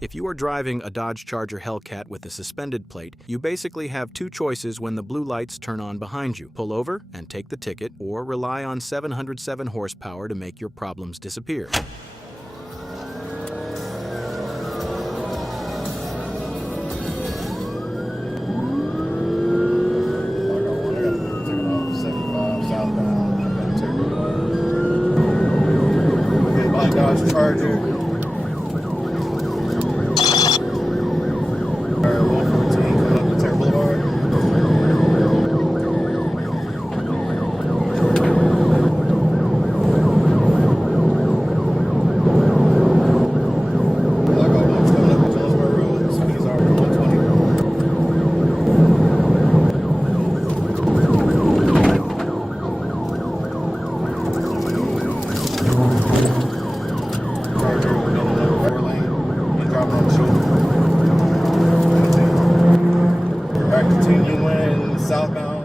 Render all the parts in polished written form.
If you are driving a Dodge Charger Hellcat with a suspended plate, you basically have two choices when the blue lights turn on behind you. Pull over and take the ticket, or rely on 707 horsepower to make your problems disappear. Dodge Charger. 114 coming up the Terra Boulevard. I got one coming up the Jonesboro Road. Speeds are 120.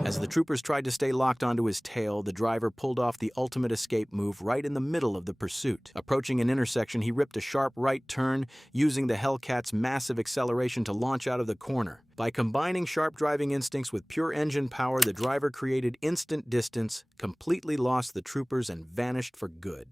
As the troopers tried to stay locked onto his tail, the driver pulled off the ultimate escape move right in the middle of the pursuit. Approaching an intersection, he ripped a sharp right turn, using the Hellcat's massive acceleration to launch out of the corner. By combining sharp driving instincts with pure engine power, the driver created instant distance, completely lost the troopers, and vanished for good.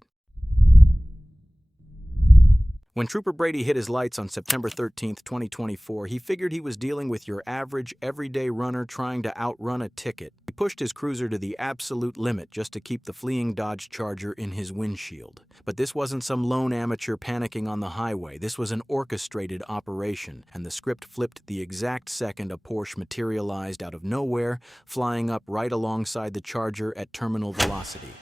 When Trooper Brady hit his lights on September 13, 2024, he figured he was dealing with your average, everyday runner trying to outrun a ticket. He pushed his cruiser to the absolute limit just to keep the fleeing Dodge Charger in his windshield. But this wasn't some lone amateur panicking on the highway. This was an orchestrated operation, and the script flipped the exact second a Porsche materialized out of nowhere, flying up right alongside the Charger at terminal velocity.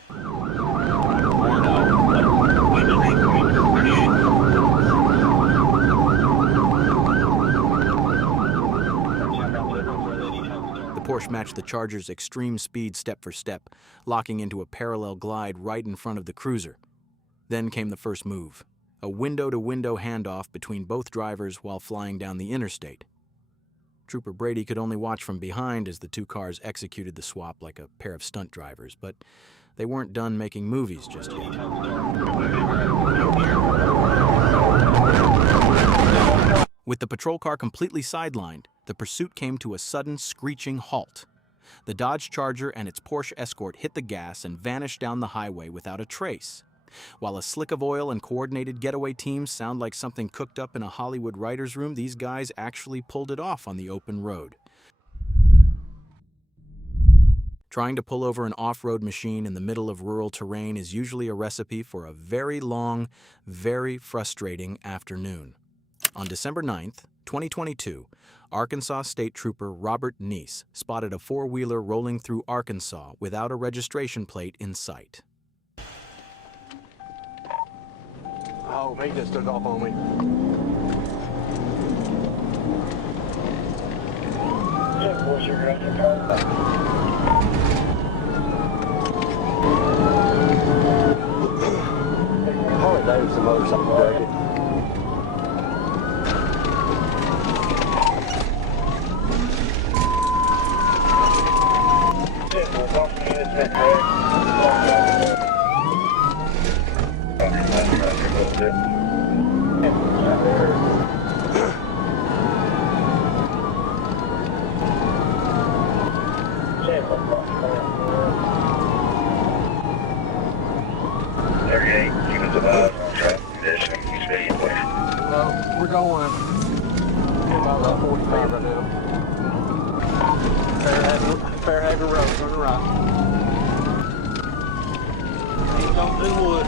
The Porsche matched the Charger's extreme speed step for step, locking into a parallel glide right in front of the cruiser. Then came the first move, a window-to-window handoff between both drivers while flying down the interstate. Trooper Brady could only watch from behind as the two cars executed the swap like a pair of stunt drivers, but they weren't done making movies just yet. With the patrol car completely sidelined, the pursuit came to a sudden screeching halt. The Dodge Charger and its Porsche Escort hit the gas and vanished down the highway without a trace. While a slick of oil and coordinated getaway teams sound like something cooked up in a Hollywood writer's room, these guys actually pulled it off on the open road. Trying to pull over an off-road machine in the middle of rural terrain is usually a recipe for a very long, very frustrating afternoon. On December 9th, 2022, Arkansas State Trooper Robert Neese spotted a four-wheeler rolling through Arkansas without a registration plate in sight. Oh, he just took off on me. What's your aggressive car? Harley Davidson motorcycle bracket. We're going about 45 right now. Fairhaven Road, turn right. Ain't gonna do wood.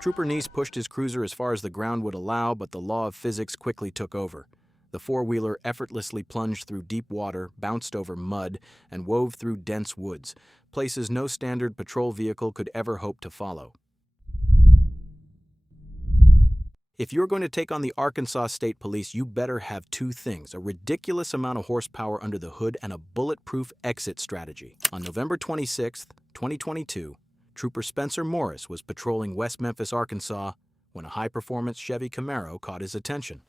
Trooper Neese pushed his cruiser as far as the ground would allow, but the law of physics quickly took over. The four-wheeler effortlessly plunged through deep water, bounced over mud, and wove through dense woods, places no standard patrol vehicle could ever hope to follow. If you're going to take on the Arkansas State Police, you better have two things: a ridiculous amount of horsepower under the hood and a bulletproof exit strategy. On November 26, 2022, Trooper Spencer Morris was patrolling West Memphis, Arkansas, when a high-performance Chevy Camaro caught his attention.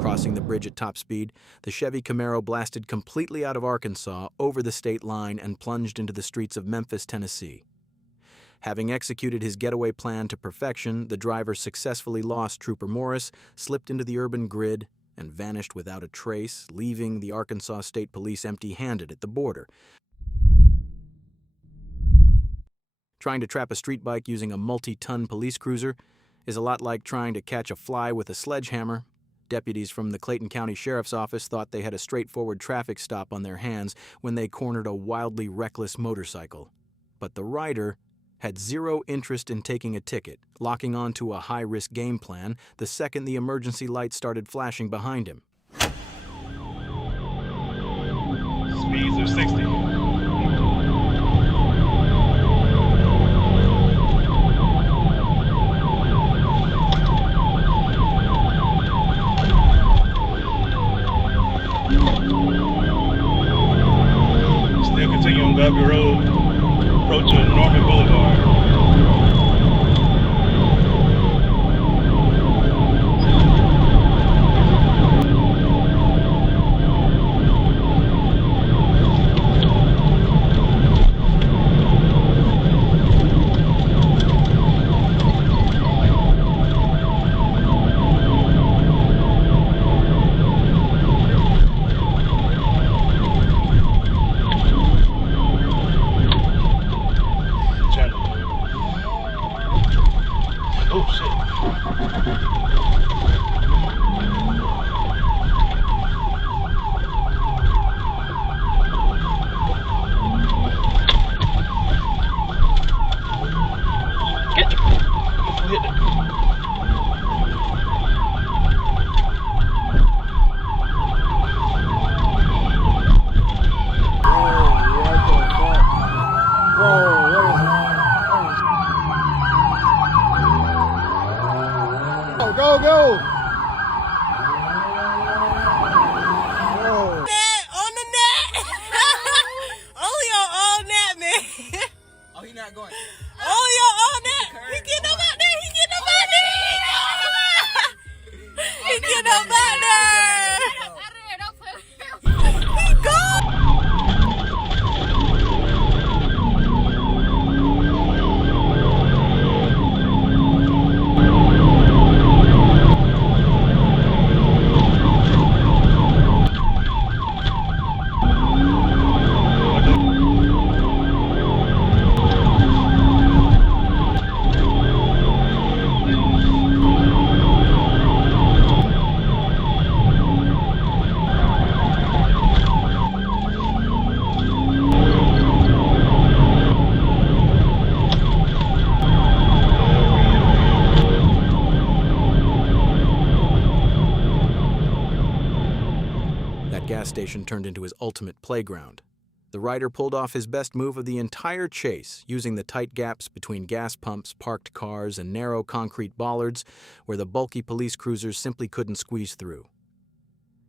Crossing the bridge at top speed, the Chevy Camaro blasted completely out of Arkansas, over the state line, and plunged into the streets of Memphis, Tennessee. Having executed his getaway plan to perfection, the driver successfully lost Trooper Morris, slipped into the urban grid, and vanished without a trace, leaving the Arkansas State Police empty-handed at the border. Trying to trap a street bike using a multi-ton police cruiser is a lot like trying to catch a fly with a sledgehammer. Deputies from the Clayton County Sheriff's Office thought they had a straightforward traffic stop on their hands when they cornered a wildly reckless motorcycle. But the rider had zero interest in taking a ticket, locking on to a high-risk game plan the second the emergency lights started flashing behind him. Speeds are 60. Continue on Gulby Road, approaching Norman Boulevard. Oh shit. Get hit it. Go, go! On the net! Only on all net, man. Oh, he not going. Only on all net. He getting up out there. He getting up out there. He getting up out there. He gone. station turned into his ultimate playground. The rider pulled off his best move of the entire chase, using the tight gaps between gas pumps, parked cars, and narrow concrete bollards where the bulky police cruisers simply couldn't squeeze through.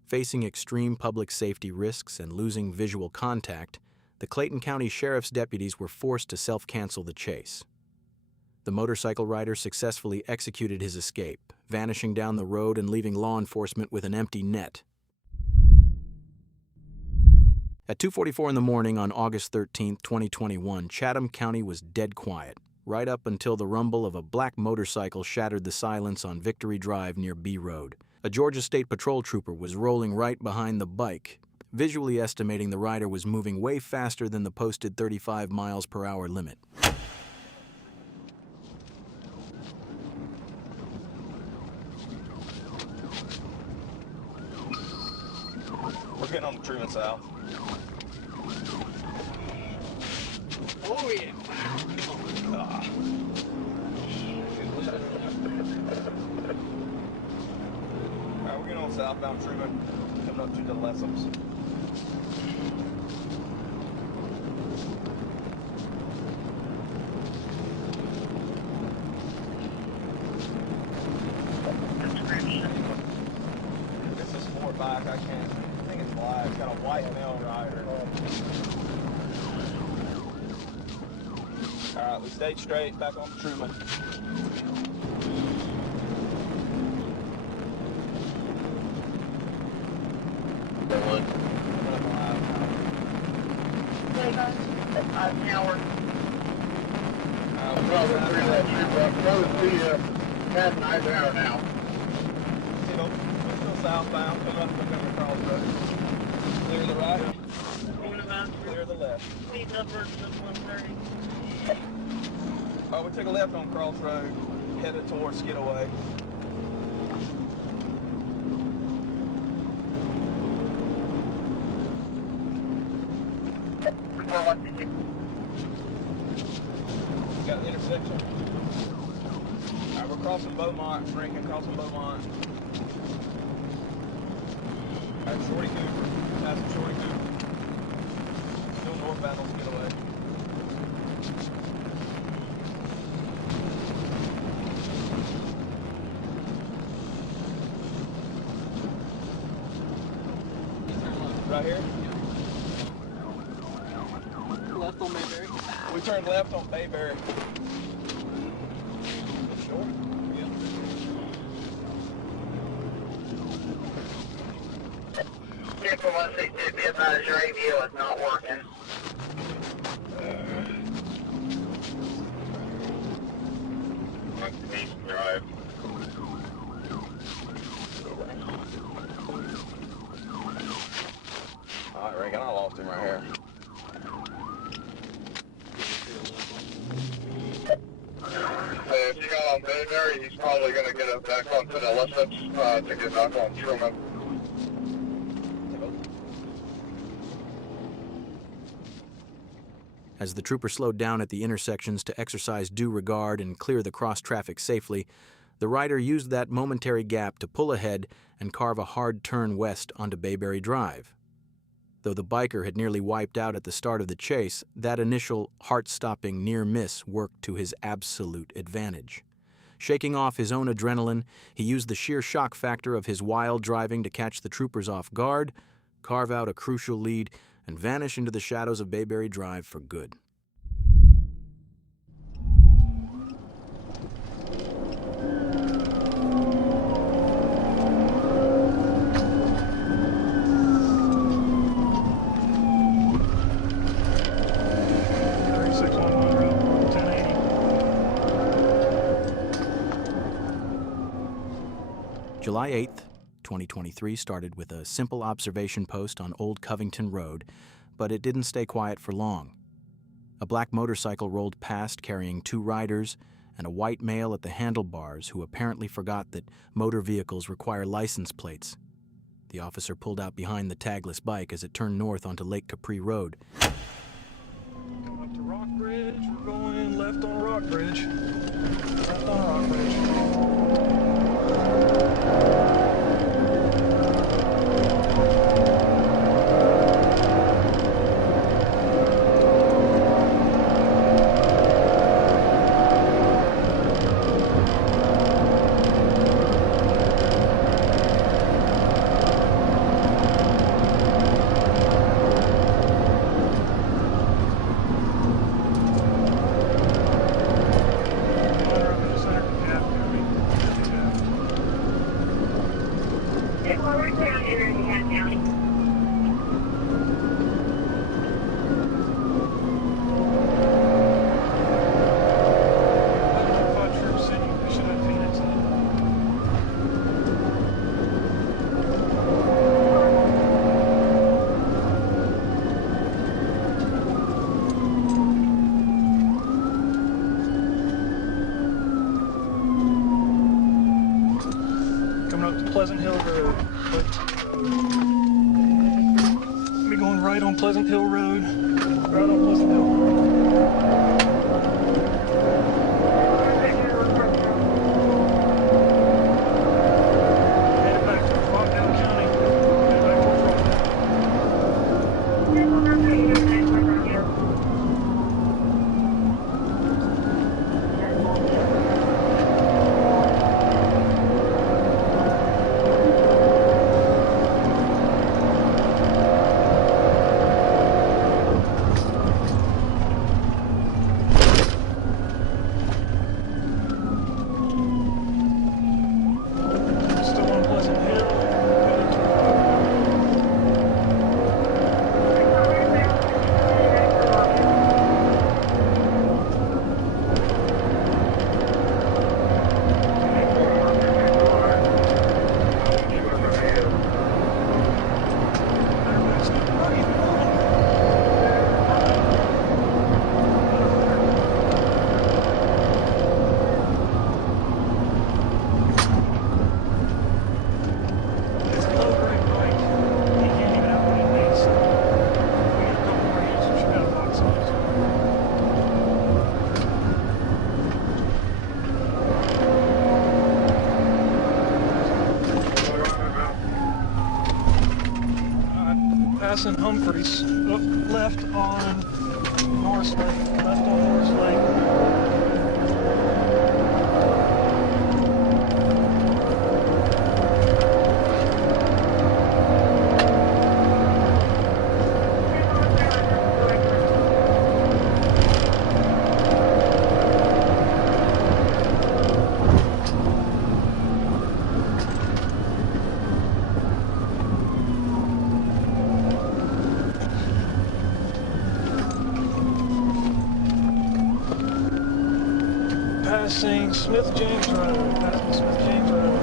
Facing extreme public safety risks and losing visual contact, the Clayton County Sheriff's deputies were forced to self-cancel the chase. The motorcycle rider successfully executed his escape, vanishing down the road and leaving law enforcement with an empty net. At 2:44 in the morning on August 13, 2021, Chatham County was dead quiet, right up until the rumble of a black motorcycle shattered the silence on Victory Drive near B Road. A Georgia State Patrol trooper was rolling right behind the bike, visually estimating the rider was moving way faster than the posted 35 miles per hour limit. We're getting on the Truman South. Oh, yeah. Alright, we're getting on southbound Truman, coming up to the Lessons. This is sport bike, I think it's black. It's got a white male rider. Alright, we stayed straight, back on Truman. Now. We're still southbound, coming up Montgomery Crossroad. Clear the right, clear the left. Oh, we took a left on Crossroad, headed towards Skidaway. Got the intersection. Alright, we're crossing Beaumont, Rankin, crossing Beaumont. Alright, Shorty Cooper, passing Shorty Cooper. Still northbound on Skidaway. Right here? Left on Mayberry. We turned left on Bayberry. Sure? Yeah. Vehicle 162, be advised your AVO is not working. Drive. Alright, Reagan, I lost him right here. If you got on Bayberry, he's probably going to get it back onto the left to get back on Truman. As the trooper slowed down at the intersections to exercise due regard and clear the cross traffic safely, the rider used that momentary gap to pull ahead and carve a hard turn west onto Bayberry Drive. Though the biker had nearly wiped out at the start of the chase, that initial heart-stopping near miss worked to his absolute advantage. Shaking off his own adrenaline, he used the sheer shock factor of his wild driving to catch the troopers off guard, carve out a crucial lead, and vanish into the shadows of Bayberry Drive for good. July 8th, 2023 started with a simple observation post on Old Covington Road, but it didn't stay quiet for long. A black motorcycle rolled past carrying 2 riders and a white male at the handlebars who apparently forgot that motor vehicles require license plates. The officer pulled out behind the tagless bike as it turned north onto Lake Capri Road. Going up to Rockbridge, we're going left on Rockbridge. Left on Rockbridge. Pleasant Hill Road. Be going right on Pleasant Hill Road. Right on Pleasant Hill Road. Headed back to Rockdale County. Headed back towards still on Pleasant Hill. Headed to It's a low-grade bike. He can't even have what he needs. We got a couple more years of shroud box on it. Passing Humphreys, up left on Norris Lake. Left on Norris Lake. Passing Smith James Road. Passing Smith James Road.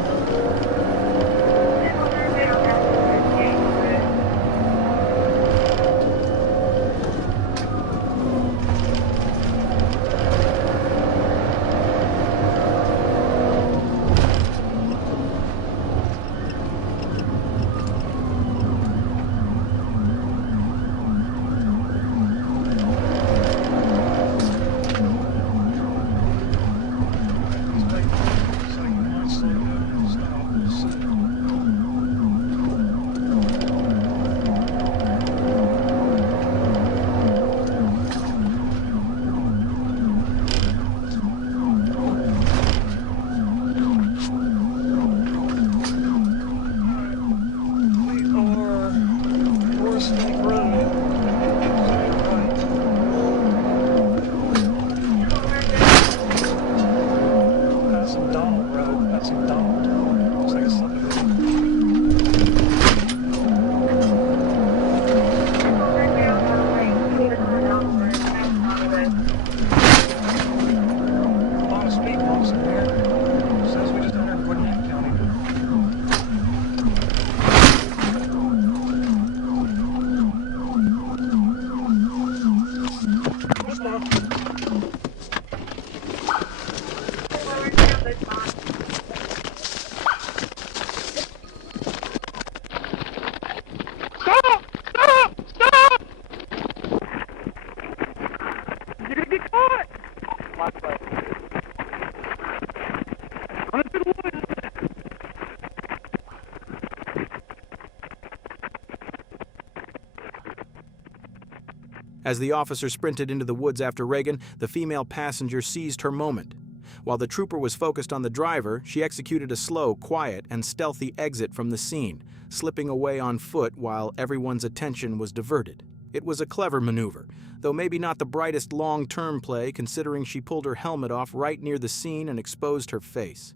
As the officer sprinted into the woods after Reagan, the female passenger seized her moment. While the trooper was focused on the driver, she executed a slow, quiet, and stealthy exit from the scene, slipping away on foot while everyone's attention was diverted. It was a clever maneuver, though maybe not the brightest long-term play considering she pulled her helmet off right near the scene and exposed her face.